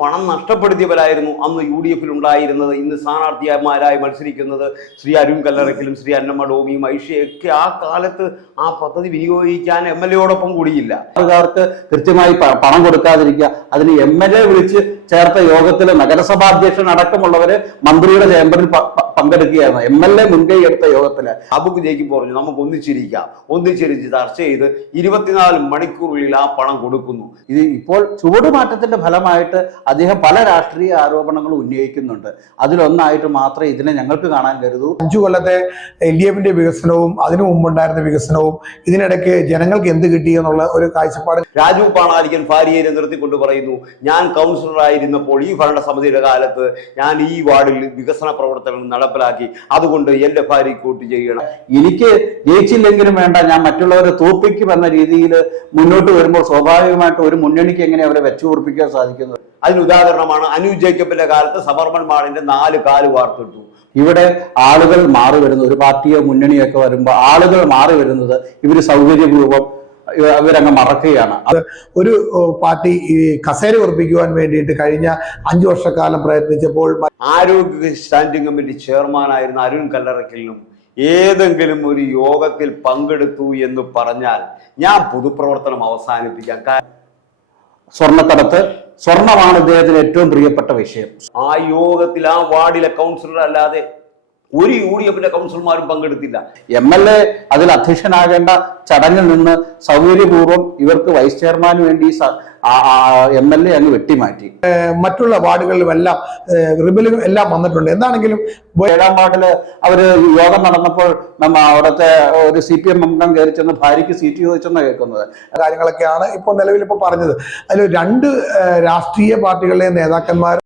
പണം നഷ്ടപ്പെടുത്തിയവരായിരുന്നു അന്ന് U D എഫിൽ ഉണ്ടായിരുന്നത്. ഇന്ന് സ്ഥാനാർത്ഥിമാരായി മത്സരിക്കുന്നത് ശ്രീ അരുൺ കല്ലറയ്ക്കലും ശ്രീ അന്നമ്മ ഡോമിയും ഐഷയൊക്കെ ആ കാലത്ത് ആ പദ്ധതി വിനിയോഗിക്കാൻ എം എൽ എയോടൊപ്പം കൂടിയില്ല. ആൾക്കാർക്ക് കൃത്യമായി പണം കൊടുക്കാതിരിക്കുക. അതിന് എം എൽ എ വിളിച്ച് ചേർത്ത യോഗത്തിൽ നഗരസഭാ അധ്യക്ഷൻ അടക്കമുള്ളവര് മന്ത്രിയുടെ ചേംബറിൽ പങ്കെടുക്കുകയായിരുന്നു എം എൽ എ മുൻകൈ എടുത്ത യോഗത്തിൽ അബുക്ക് ജയിക്കും പറഞ്ഞു നമുക്ക് ഒന്നിച്ചിരിക്കാം. ഒന്നിച്ചിരിച്ച് ചർച്ച ചെയ്ത് ഇരുപത്തിനാല് മണിക്കൂറിൽ ആ പണം കൊടുക്കുന്നു. ഇത് ഇപ്പോൾ ചുവടുമാറ്റത്തിന്റെ ഫലമായിട്ട് അദ്ദേഹം പല രാഷ്ട്രീയ ആരോപണങ്ങളും ഉന്നയിക്കുന്നുണ്ട്. അതിലൊന്നായിട്ട് മാത്രമേ ഇതിനെ ഞങ്ങൾക്ക് കാണാൻ കരുതൂ. അഞ്ചു കൊല്ലത്തെ എൽ ഡി എഫിന്റെ വികസനവും അതിനു മുമ്പുണ്ടായിരുന്ന വികസനവും ഇതിനിടയ്ക്ക് ജനങ്ങൾക്ക് എന്ത് കിട്ടി എന്നുള്ള ഒരു കാഴ്ചപ്പാട് രാജു പാണാലിക്കൻ ഭാര്യയെ നിർത്തിക്കൊണ്ട് പറയുന്നു ഞാൻ കൗൺസിലർ ആയിരുന്നപ്പോൾ ഈ ഭരണസമിതിയുടെ കാലത്ത് ഞാൻ ഈ വാർഡിൽ വികസന പ്രവർത്തനങ്ങൾ നടപ്പിലാക്കി. അതുകൊണ്ട് എന്റെ ഭാര്യയ്ക്ക് വോട്ട് ചെയ്യണം. എനിക്ക് ജയിച്ചില്ലെങ്കിലും വേണ്ട ഞാൻ മറ്റുള്ളവരെ തോൽപ്പിക്കും എന്ന രീതിയിൽ മുന്നോട്ട് വരുമ്പോൾ സ്വാഭാവികമായിട്ട് ഒരു മുന്നണിക്ക് എങ്ങനെ അവരെ വെച്ചു ഉറപ്പിക്കാൻ സാധിക്കുന്നത് അതിന് ഉദാഹരണമാണ് അനു ജേക്കബിന്റെ കാലത്ത് സബർമൻ മാളിന്റെ നാല് കാൽ വാർത്തിട്ടു ഇവിടെ ആളുകൾ മാറി വരുന്നത് ഒരു പാർട്ടിയോ മുന്നണിയൊക്കെ വരുമ്പോൾ ആളുകൾ മാറി വരുന്നത് ഇവർ സൗകര്യപൂർവം ഇവരങ്ങ് മറക്കുകയാണ്. ഒരു പാർട്ടി ഈ കസേര ഉറപ്പിക്കുവാൻ വേണ്ടിയിട്ട് കഴിഞ്ഞ അഞ്ചു വർഷക്കാലം പ്രയത്നിച്ചപ്പോൾ ആരോഗ്യ സ്റ്റാൻഡിംഗ് കമ്മിറ്റി ചെയർമാനായിരുന്ന അരുൺ കല്ലറക്കലിനും ഏതെങ്കിലും ഒരു യോഗത്തിൽ പങ്കെടുത്തു എന്ന് പറഞ്ഞാൽ ഞാൻ പൊതുപ്രവർത്തനം അവസാനിപ്പിക്കാം. കാരണം സ്വർണക്കടത്ത്. സ്വർണമാണ് ഇദ്ദേഹത്തിന് ഏറ്റവും പ്രിയപ്പെട്ട വിഷയം. ആ യോഗത്തിൽ ആ വാർഡിലെ കൗൺസിലർ അല്ലാതെ ഒരു യു ഡി എഫിന്റെ കൗൺസിലർമാരും പങ്കെടുത്തില്ല. എം എൽ എ അതിൽ അധ്യക്ഷനാകേണ്ട ചടങ്ങിൽ നിന്ന് സൗകര്യപൂർവം ഇവർക്ക് വൈസ് ചെയർമാന് വേണ്ടി എം എൽ എ അങ്ങ് വെട്ടിമാറ്റി. മറ്റുള്ള വാർഡുകളിലും എല്ലാം റിബലും എല്ലാം വന്നിട്ടുണ്ട്. എന്താണെങ്കിലും ഏഴാം വാർഡിൽ അവർ യോഗം നടന്നപ്പോൾ നമ്മ അവിടുത്തെ ഒരു സി പി എം അംഗം കയറി ചെന്ന് ഭാര്യയ്ക്ക് സീറ്റ് ചോദിച്ചെന്ന് കേൾക്കുന്നത്. കാര്യങ്ങളൊക്കെയാണ് ഇപ്പോൾ നിലവിൽ ഇപ്പോൾ പറഞ്ഞത്. അതിൽ രണ്ട് രാഷ്ട്രീയ പാർട്ടികളിലെ നേതാക്കന്മാർ